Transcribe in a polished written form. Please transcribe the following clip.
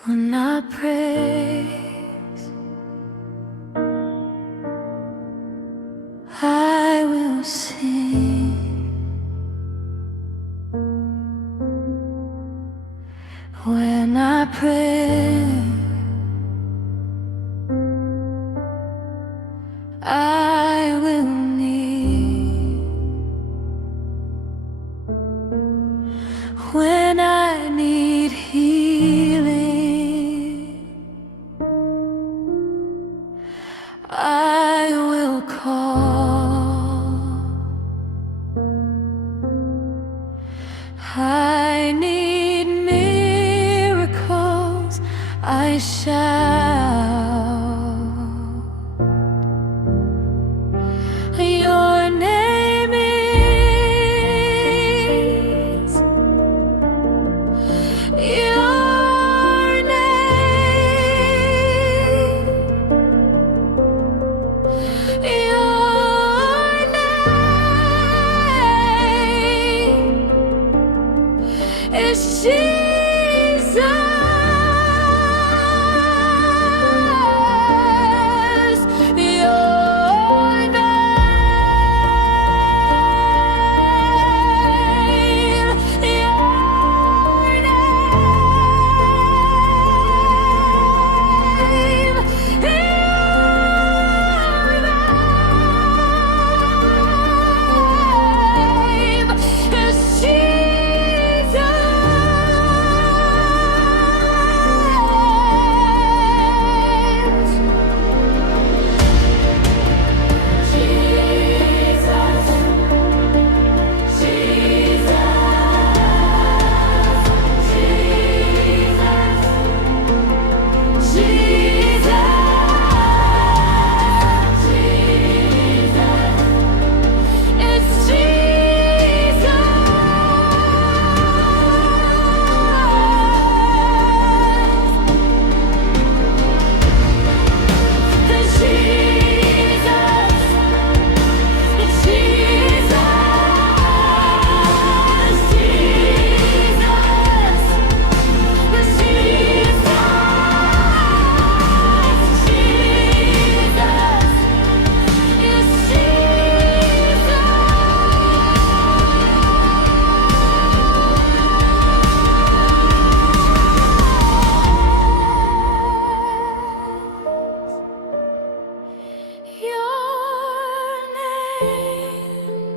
When I praise, I will sing. When I pray, I will kneel. When I need healing, I will call. I need miracles, I shall. Your name is, your name, your name is Jesus. Your name.